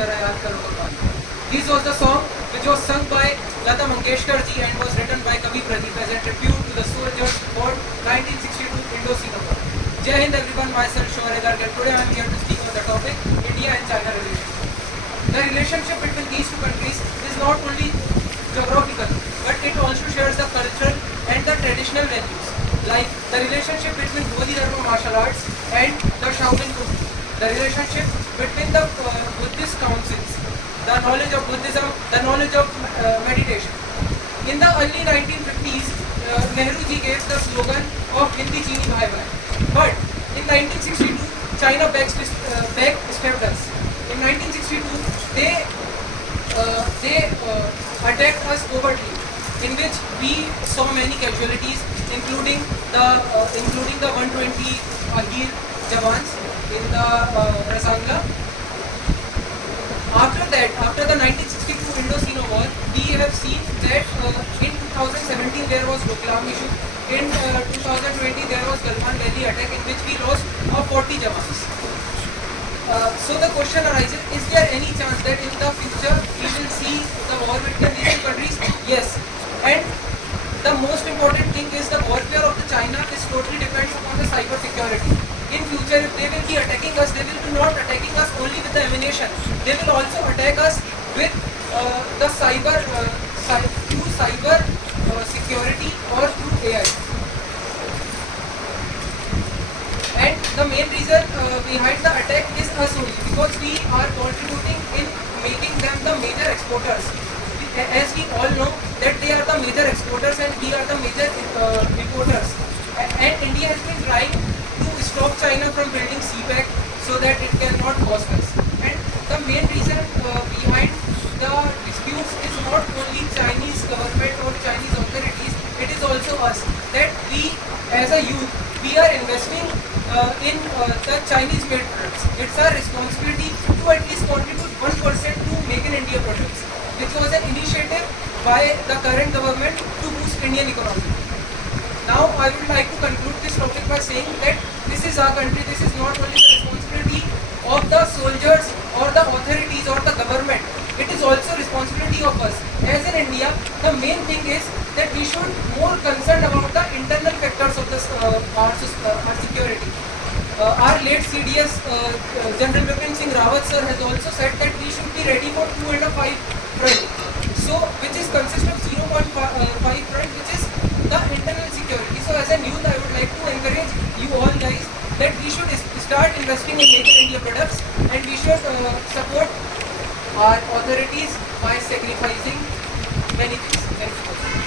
Zara Yaad Karo Bhagwan. This was the song which was sung by Lata Mangeshkar ji and was written by Kavi Pradeep as a tribute to the soldiers for 1962 Indo-China War. Jai Hind everyone, myself Shoaib Garg, and today I am here to speak on the topic India and China relations. The relationship between these two countries is not only geographical, but it also shares the cultural and the traditional values, like the relationship between Bodhidharma martial arts and the Shaolin Kung Fu, the relationship between the Buddhist councils, the knowledge of Buddhism, the knowledge of meditation. In the early 1950s, Nehru ji gave the slogan of Hindi Chini Bhai Bhai. But in 1962, China backstabbed us. In 1962, they attacked us overtly, in which we saw many casualties, including the 120 Agir Jawans in the Rasangla. After that, after the 1962 Indo-China War, we have seen that in 2017 there was Doklam issue. In 2020 there was Galwan Valley attack, in which we lost 40 Jawans. So the question arises, is there any chance that in the future we will see the war between these two countries? Yes. And the most important thing is the warfare of the China is totally depends upon the cyber security. In future, if they will be attacking us, they will be not attacking us only with the ammunition. They will also attack us with the cyber security or through AI. And the main reason behind the attack is us only, because we are contributing in making them the major exporters. As we all know that they are the major exporters and we are the major importers. And India has been trying to stop China from building CPEC so that it cannot cost us. And the main reason behind the disputes is not only Chinese government or Chinese authorities, it is also us. That we as a youth, we are investing in the Chinese made products. It's our responsibility to at least contribute 1% to Make in India products, which was an initiative by the current government to boost Indian economy. Now I would like to conclude this topic by saying that this is our country, this is not only the responsibility of the soldiers or the authorities or the government, it is also responsibility of us. As in India, the main thing is that we should more concerned about the internal factors of this, our security. Our late CDS General Bipin Singh Rawat sir has also said that we should be ready for 2 and a 5 front. So which is consist of 0.5 front, which is the internal security. So as a youth, I would like to encourage you all guys that we should start investing in Make in India products, and we should support our authorities by sacrificing many things. Thank you.